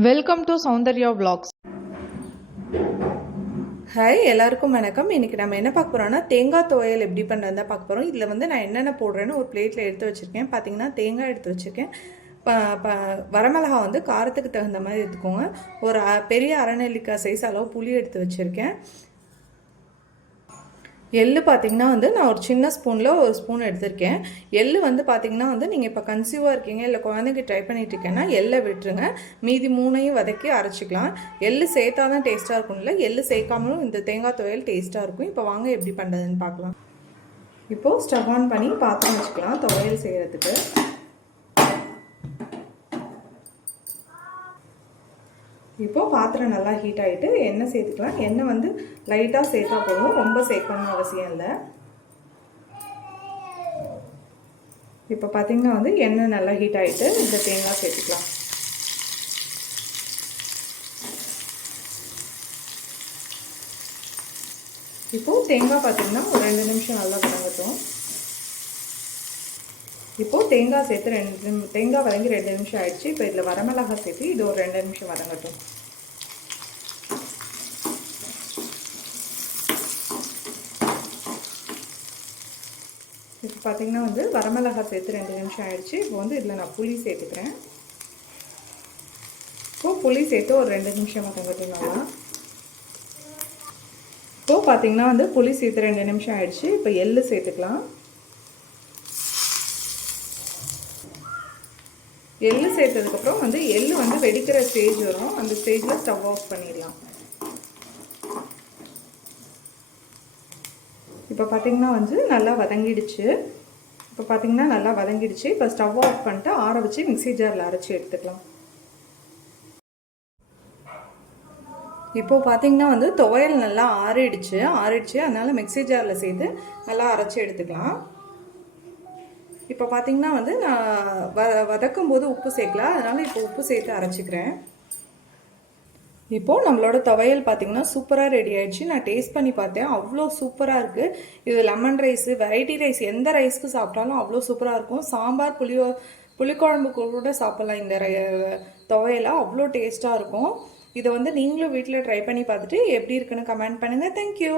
Welcome to Soundarya vlogs. Hi எல்லாருக்கும் வணக்கம். இன்றைக்கி நம்ம என்ன பார்க்க போகிறோம்னா தேங்காய் துவையல் எப்படி பண்ணுறதா பார்க்க போகிறோம். இதில் வந்து நான் என்னென்ன போடுறேன்னு ஒரு பிளேட்டில் எடுத்து வச்சுருக்கேன். பார்த்தீங்கன்னா தேங்காய் எடுத்து வச்சுருக்கேன். வரமிளகா வந்து காரத்துக்கு தகுந்த மாதிரி எடுத்துக்கோங்க. ஒரு பெரிய அரைநெல்லிக்காய் சைஸ் அளவு புளி எடுத்து வச்சுருக்கேன். எள்ளு பார்த்திங்கன்னா வந்து நான் ஒரு சின்ன ஸ்பூனில் ஒரு ஸ்பூன் எடுத்திருக்கேன். எள்ளு வந்து பார்த்திங்கன்னா வந்து நீங்கள் இப்போ கன்சீவாக இருக்கீங்க இல்லை குழந்தைங்க ட்ரை பண்ணிட்டு இருக்கேன்னா எள்ளை விட்டுருங்க. மீதி மூணையும் வதக்கி அரைச்சிக்கலாம். எள்ளு சேர்த்தா தான் டேஸ்ட்டாக இருக்கும்ல, எள்ளு சேர்க்காமலும் இந்த தேங்காய் துவையல் டேஸ்ட்டாக இருக்கும். இப்போ வாங்க எப்படி பண்ணுறதுன்னு பார்க்கலாம். இப்போது ஸ்டவ் ஆன் பண்ணி பாத்திரம் வச்சுக்கலாம் துவையல் செய்கிறதுக்கு. இப்போது பாத்திரம் நல்லா ஹீட் ஆகிட்டு எண்ணெய் சேர்த்துக்கலாம். எண்ணெய் வந்து லைட்டாக சேர்த்தா போதும், ரொம்ப சேர்க்கணும்னு அவசியம் இல்லை. இப்போ பார்த்திங்கன்னா வந்து எண்ணெய் நல்லா ஹீட் ஆகிட்டு இந்த தேங்காய் சேர்த்துக்கலாம். இப்போது தேங்காய் பார்த்திங்கன்னா ஒரு 2 நிமிஷம் நல்லா வதங்கட்டும். இப்போது தேங்காய் சேர்த்து தேங்காய் வதங்கி 2 நிமிஷம் ஆயிடுச்சு. இப்போ இதில் வரமிளகாய் சேர்த்து இது ஒரு 2 நிமிஷம் வதங்கட்டும். இப்போ பார்த்திங்கன்னா வந்து வரமிளகாய் சேர்த்து 2 நிமிஷம் ஆயிடுச்சு. இப்போ வந்து இதில் நான் புளி சேர்த்துக்கிறேன். இப்போது புளி சேர்த்து ஒரு 2 நிமிஷம் வதங்கட்டும் நல்லா. இப்போது பார்த்திங்கன்னா வந்து புளி சேர்த்து 2 நிமிஷம் ஆயிடுச்சு. இப்போ எள்ளு சேர்த்துக்கலாம். எள்ளு சேர்த்ததுக்கப்புறம் வந்து எள்ளு வந்து வெடிக்கிற ஸ்டேஜ் வரும். அந்த ஸ்டேஜில் ஸ்டவ் ஆஃப் பண்ணிடலாம். இப்போ பார்த்திங்கன்னா வந்து நல்லா வதங்கிடுச்சு. இப்போ ஸ்டவ் ஆஃப் பண்ணிட்டு ஆற வச்சு மிக்ஸி ஜாரில் அரைச்சி எடுத்துக்கலாம். இப்போது பார்த்திங்கன்னா வந்து துவையல் நல்லா ஆறிடுச்சு. அதனால் மிக்ஸி ஜாரில் சேர்த்து நல்லா அரைச்சி எடுத்துக்கலாம். இப்போ பார்த்திங்கன்னா வந்து நான் வதக்கும் போது உப்பு சேர்க்கலாம். அதனால் இப்போ உப்பு சேர்த்து அரைச்சிக்கிறேன். இப்போது நம்மளோட துவையல் பார்த்திங்கன்னா சூப்பராக ரெடி ஆகிடுச்சு. நான் டேஸ்ட் பண்ணி பார்த்தேன், அவ்வளோ சூப்பராக இருக்குது. இது லெமன் ரைஸு, வெரைட்டி ரைஸ், எந்த ரைஸ்க்கு சாப்பிட்டாலும் அவ்வளோ சூப்பராக இருக்கும். சாம்பார் புளிக்குழம்பு கூட சாப்பிட்லாம். இந்த துவையலாக அவ்வளோ டேஸ்ட்டாக இருக்கும். இதை வந்து நீங்களும் வீட்டில் ட்ரை பண்ணி பார்த்துட்டு எப்படி இருக்குன்னு கமெண்ட் பண்ணுங்கள். தேங்க்யூ.